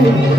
Não,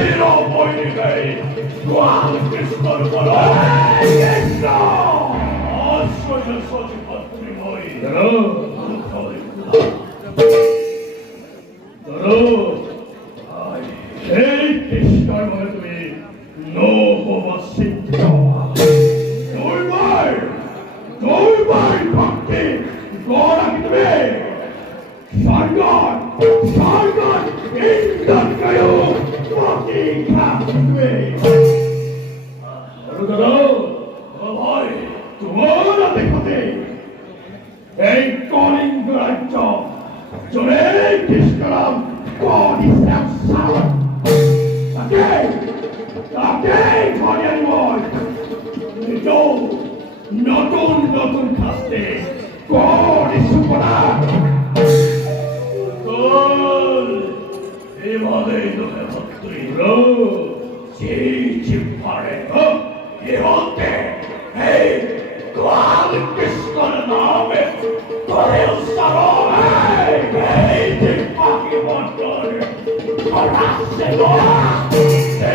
Zero point gay. Qual Cristo Cristo! Ascolta il suo fatto di voi. Hey, Krishna, no over Sindhya. Dolbai Bhakti, Gora Kitme. Sargon, Indan Kayo, Bhakti Kitme. Boy, तुम्हारा देखते, hey, calling Grancho, Jole Krishnaram, God is that sour. Okay, Korean boy. নতুন কাস্তে God is superar. এভাবেই তোকে ভক্তি হলো যে পারে এ হতে এই God কৃষ্ণর নামে করে উৎসারণ এই যে পাখি মন্ডল করাচ্ছে গোয়া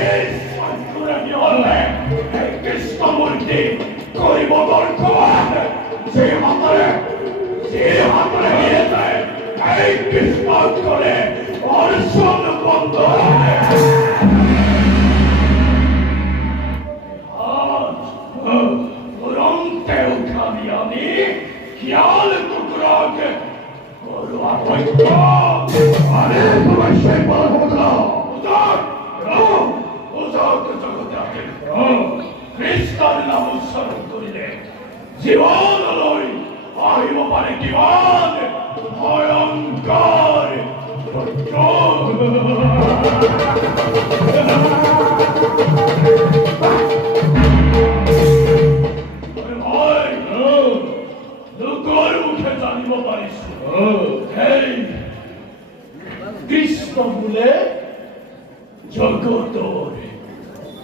এই সন্তুরে নিহলে এই কৃষ্ণমূর্তি করিব দর্শন যে হাতরে নিয়ে যায় এই কৃষ্ণ করে অর্ষণ বন্ধ তুরন্তে উঠাবি আমি খেয়াল টুকরাকে করুয়া রইত আরে তোমার সেই বড় বদলা জগতে আছে খ্রিস্টান নাম উচ্চারণ করিলে জীবন লই আহিব পারে জীবন ভয়ঙ্কর লোকর মুখে জানিব পারিস কৃষ্ণ বলে জগতর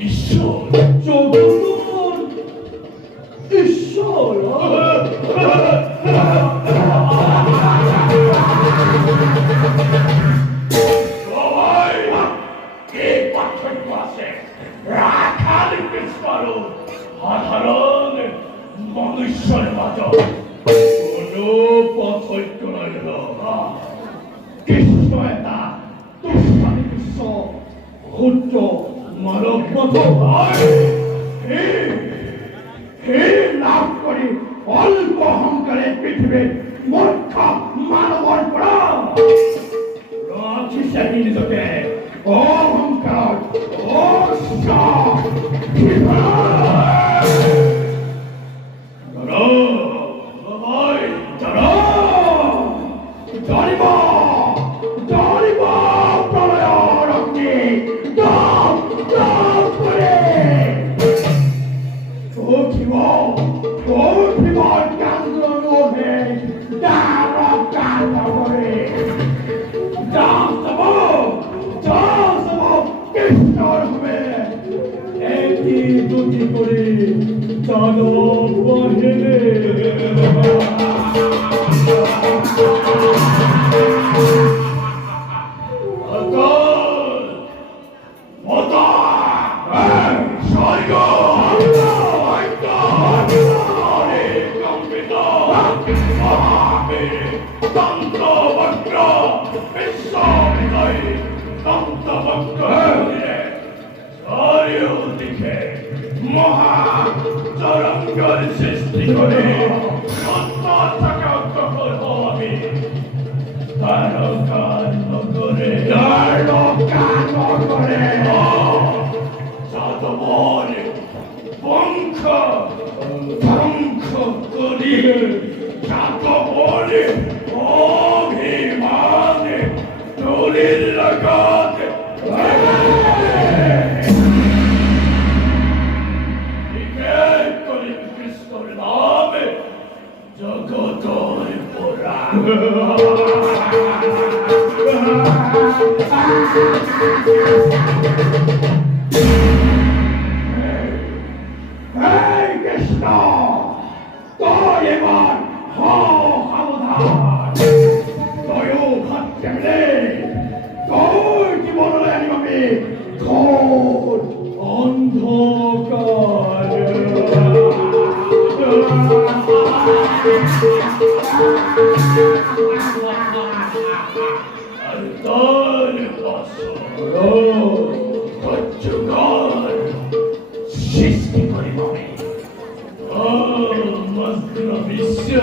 ঈশ্বর জগতর ঈশ্বর এই পার্থক্য আছে রাখাল কৃষ্ণর সাধারণ মনুষ্যের মাজত কোনো পার্থক্য নাই কৃষ্ণ এটা তুষ্টানি কৃষ্ণ ক্ষুদ্র মানব পথ হে লাভ করি অল্প অহংকারে পৃথিবীর মূর্খ মানবর পড়া রাখিছে নিজকে অহংকার দুটি করে চাদর বাঁধেলে মহা তরঙ্গের সৃষ্টি করে আমি তারকার নগরে যাদবর পঙ্খ করি যাদবর অভিমানে দলিল লাগাতে জগতর পোড়া কৃষ্ণ তোর এবার সাবধান তয় ঘাট তোর জীবন আনিব Aldane pasoro. Kocaman. Şişki kalimami. Mazdına misya.